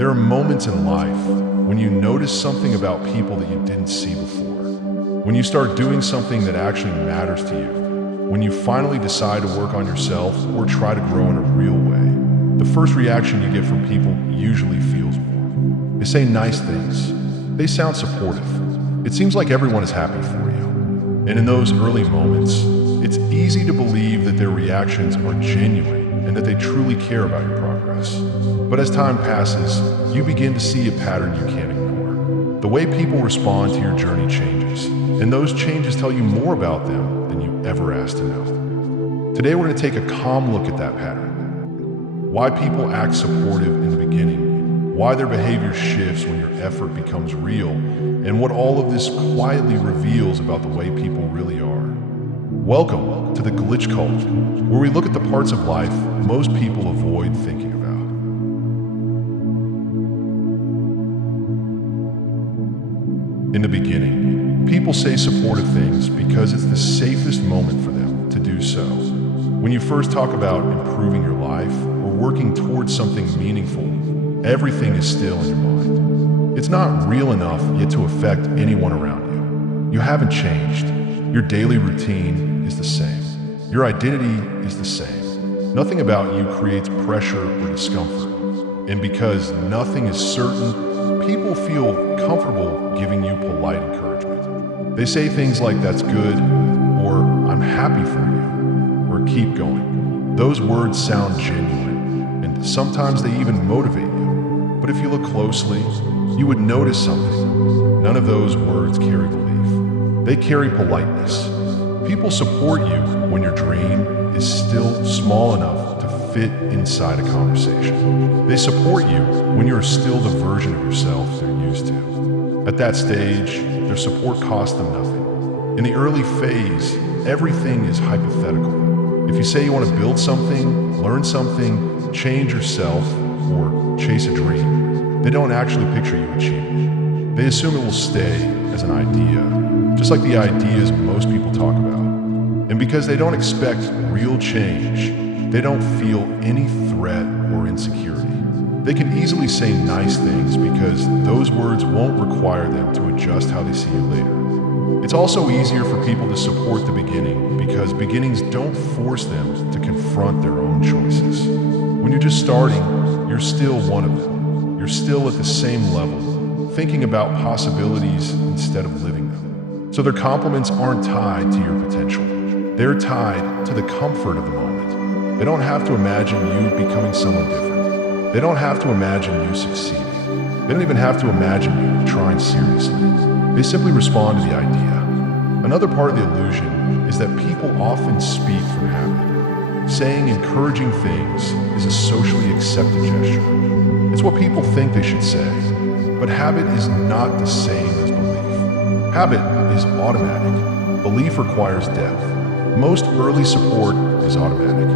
There are moments in life when you notice something about people that you didn't see before. When you start doing something that actually matters to you. When you finally decide to work on yourself or try to grow in a real way. The first reaction you get from people usually feels warm. They say nice things. They sound supportive. It seems like everyone is happy for you. And in those early moments, it's easy to believe that their reactions are genuine and that they truly care about your progress. But as time passes, you begin to see a pattern you can't ignore. The way people respond to your journey changes, and those changes tell you more about them than you ever asked to know. Today we're going to take a calm look at that pattern. Why people act supportive in the beginning, why their behavior shifts when your effort becomes real, and what all of this quietly reveals about the way people really are. Welcome to the Glitch Cult, where we look at the parts of life most people avoid thinking about. In the beginning, people say supportive things because it's the safest moment for them to do so. When you first talk about improving your life or working towards something meaningful, everything is still in your mind. It's not real enough yet to affect anyone around you. You haven't changed. Your daily routine is the same. Your identity is the same. Nothing about you creates pressure or discomfort. And because nothing is certain, people feel comfortable giving you polite encouragement. They say things like, "That's good," or "I'm happy for you," or "Keep going." Those words sound genuine, and sometimes they even motivate you. But if you look closely, you would notice something. None of those words carry belief. They carry politeness. People support you when your dream is still small enough to fit inside a conversation. They support you when you're still the version of yourself they're used to. At that stage, their support costs them nothing. In the early phase, everything is hypothetical. If you say you want to build something, learn something, change yourself, or chase a dream, they don't actually picture you achieving it. They assume it will stay as an idea, just like the ideas most people talk about. And because they don't expect real change, they don't feel any threat or insecurity. They can easily say nice things because those words won't require them to adjust how they see you later. It's also easier for people to support the beginning because beginnings don't force them to confront their own choices. When you're just starting, you're still one of them. You're still at the same level, thinking about possibilities instead of living them. So their compliments aren't tied to your potential. They're tied to the comfort of the moment. They don't have to imagine you becoming someone different. They don't have to imagine you succeeding. They don't even have to imagine you trying seriously. They simply respond to the idea. Another part of the illusion is that people often speak from habit. Saying encouraging things is a socially accepted gesture. It's what people think they should say. But habit is not the same as belief. Habit is automatic. Belief requires depth. Most early support is automatic.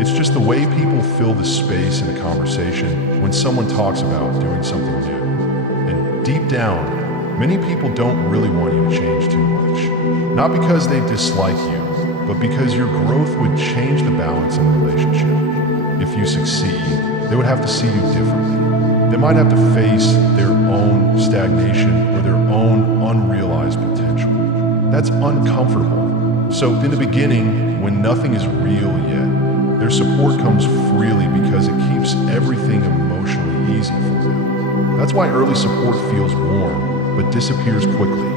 It's just the way people fill the space in a conversation when someone talks about doing something new. And deep down, many people don't really want you to change too much. Not because they dislike you, but because your growth would change the balance in the relationship. If you succeed, they would have to see you differently. They might have to face their own stagnation or their own unrealized potential. That's uncomfortable. So in the beginning, when nothing is real yet, their support comes freely because it keeps everything emotionally easy for them. That's why early support feels warm, but disappears quickly.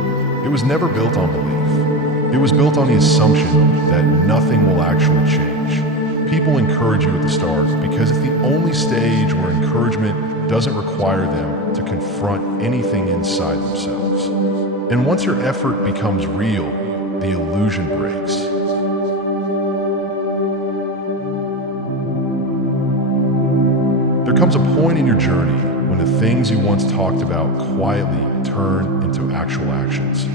It was never built on belief. It was built on the assumption that nothing will actually change. People encourage you at the start because it's the only stage where encouragement doesn't require them to confront anything inside themselves. And once your effort becomes real, the illusion breaks. There comes a point in your journey when the things you once talked about quietly turn into actual actions.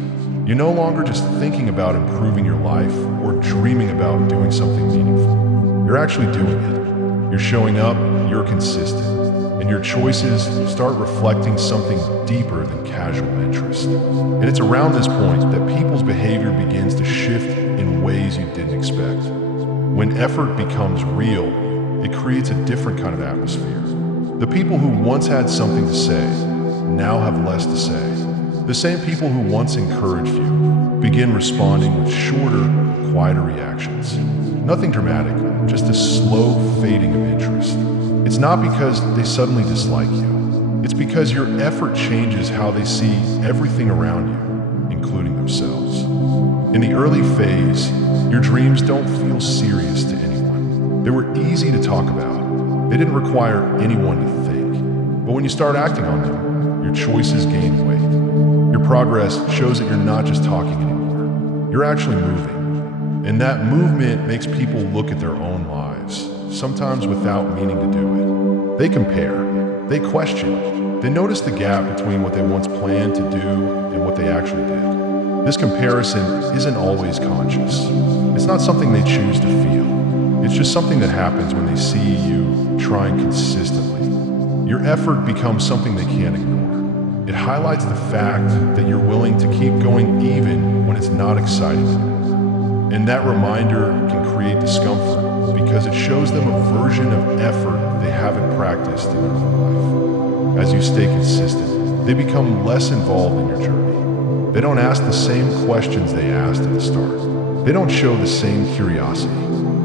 You're no longer just thinking about improving your life or dreaming about doing something meaningful. You're actually doing it. You're showing up, you're consistent, and your choices start reflecting something deeper than casual interest. And it's around this point that people's behavior begins to shift in ways you didn't expect. When effort becomes real, it creates a different kind of atmosphere. The people who once had something to say now have less to say. The same people who once encouraged you begin responding with shorter, quieter reactions. Nothing dramatic, just a slow fading of interest. It's not because they suddenly dislike you. It's because your effort changes how they see everything around you, including themselves. In the early phase, your dreams don't feel serious to anyone. They were easy to talk about. They didn't require anyone to think. But when you start acting on them, your choices gain weight. Your progress shows that you're not just talking anymore. You're actually moving. And that movement makes people look at their own lives, sometimes without meaning to do it. They compare. They question. They notice the gap between what they once planned to do and what they actually did. This comparison isn't always conscious. It's not something they choose to feel. It's just something that happens when they see you trying consistently. Your effort becomes something they can't ignore. It highlights the fact that you're willing to keep going even when it's not exciting anymore. And that reminder can create discomfort because it shows them a version of effort they haven't practiced in their whole life. As you stay consistent, they become less involved in your journey. They don't ask the same questions they asked at the start. They don't show the same curiosity.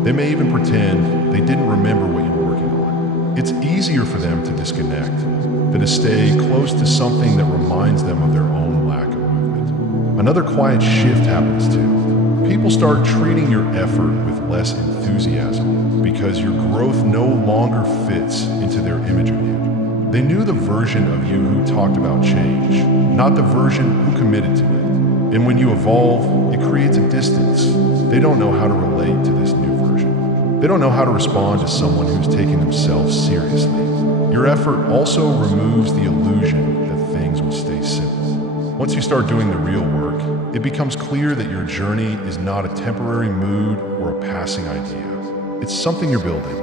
They may even pretend they didn't remember what you were working on. It's easier for them to disconnect than to stay close to something that reminds them of their own lack of movement. Another quiet shift happens too. People start treating your effort with less enthusiasm because your growth no longer fits into their image of you. They knew the version of you who talked about change, not the version who committed to it. And when you evolve, it creates a distance. They don't know how to relate to this new version. They don't know how to respond to someone who's taking themselves seriously. Your effort also removes the illusion that things will stay simple. Once you start doing the real work, it becomes clear that your journey is not a temporary mood or a passing idea. It's something you're building.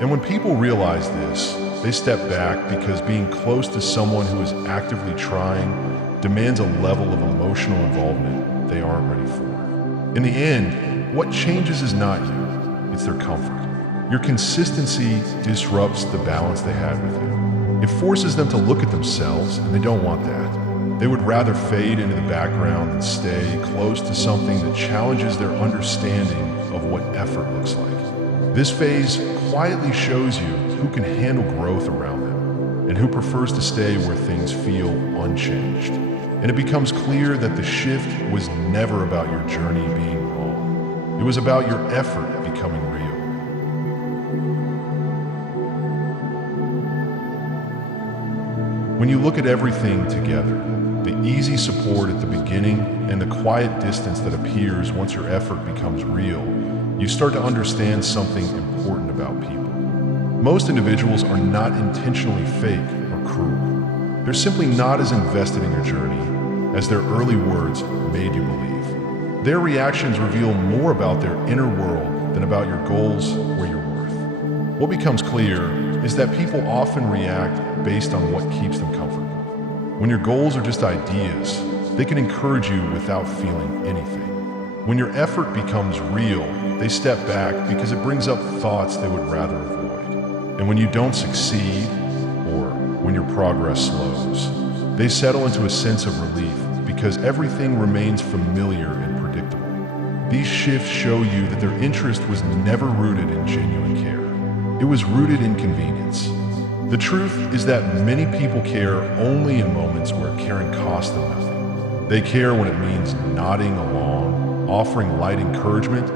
And when people realize this, they step back because being close to someone who is actively trying demands a level of emotional involvement they aren't ready for. In the end, what changes is not you, it's their comfort. Your consistency disrupts the balance they had with you. It forces them to look at themselves, and they don't want that. They would rather fade into the background than stay close to something that challenges their understanding of what effort looks like. This phase quietly shows you who can handle growth around them and who prefers to stay where things feel unchanged. And it becomes clear that the shift was never about your journey being wrong. It was about your effort becoming real. When you look at everything together, the easy support at the beginning and the quiet distance that appears once your effort becomes real, you start to understand something important about people. Most individuals are not intentionally fake or cruel. They're simply not as invested in your journey as their early words made you believe. Their reactions reveal more about their inner world than about your goals or your worth. What becomes clear is that people often react based on what keeps them comfortable. When your goals are just ideas, they can encourage you without feeling anything. When your effort becomes real, they step back because it brings up thoughts they would rather avoid. And when you don't succeed, or when your progress slows, they settle into a sense of relief because everything remains familiar and predictable. These shifts show you that their interest was never rooted in genuine care. It was rooted in convenience. The truth is that many people care only in moments where caring costs them nothing. They care when it means nodding along, offering light encouragement,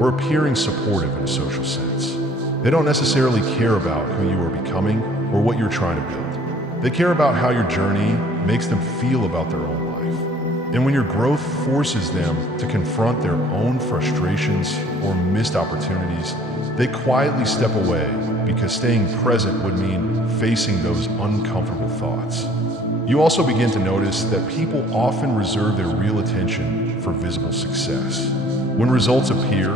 or appearing supportive in a social sense. They don't necessarily care about who you are becoming or what you're trying to build. They care about how your journey makes them feel about their own life. And when your growth forces them to confront their own frustrations or missed opportunities, they quietly step away because staying present would mean facing those uncomfortable thoughts. You also begin to notice that people often reserve their real attention for visible success. When results appear,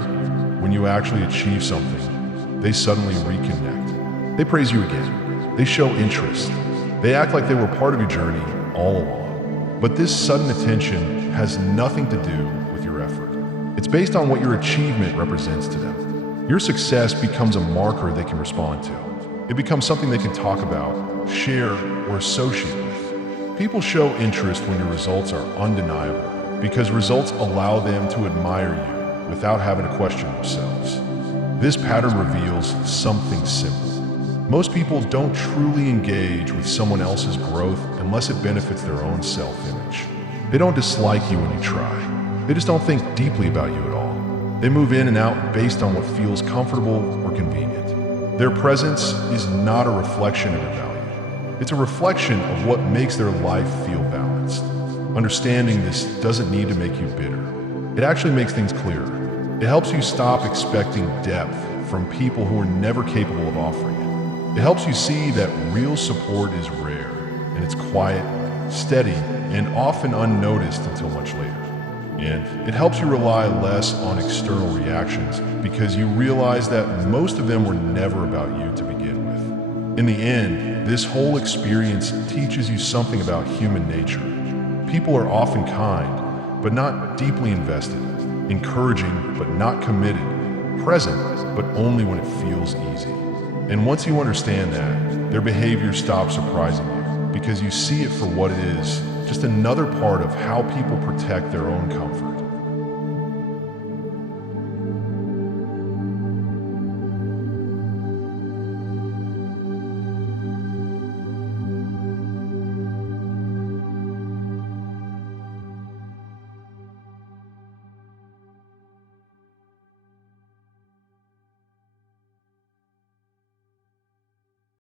when you actually achieve something, they suddenly reconnect. They praise you again. They show interest. They act like they were part of your journey all along. But this sudden attention has nothing to do with your effort. It's based on what your achievement represents to them. Your success becomes a marker they can respond to. It becomes something they can talk about, share, or associate with. People show interest when your results are undeniable, because results allow them to admire you without having to question themselves. This pattern reveals something simple. Most people don't truly engage with someone else's growth unless it benefits their own self-image. They don't dislike you when you try. They just don't think deeply about you at all. They move in and out based on what feels comfortable or convenient. Their presence is not a reflection of your value. It's a reflection of what makes their life feel balanced. Understanding this doesn't need to make you bitter. It actually makes things clearer. It helps you stop expecting depth from people who are never capable of offering it. It helps you see that real support is rare, and it's quiet, steady, and often unnoticed until much later. And it helps you rely less on external reactions because you realize that most of them were never about you to begin with. In the end, this whole experience teaches you something about human nature. People are often kind, but not deeply invested, encouraging, but not committed, present, but only when it feels easy. And once you understand that, their behavior stops surprising you because you see it for what it is, just another part of how people protect their own comfort.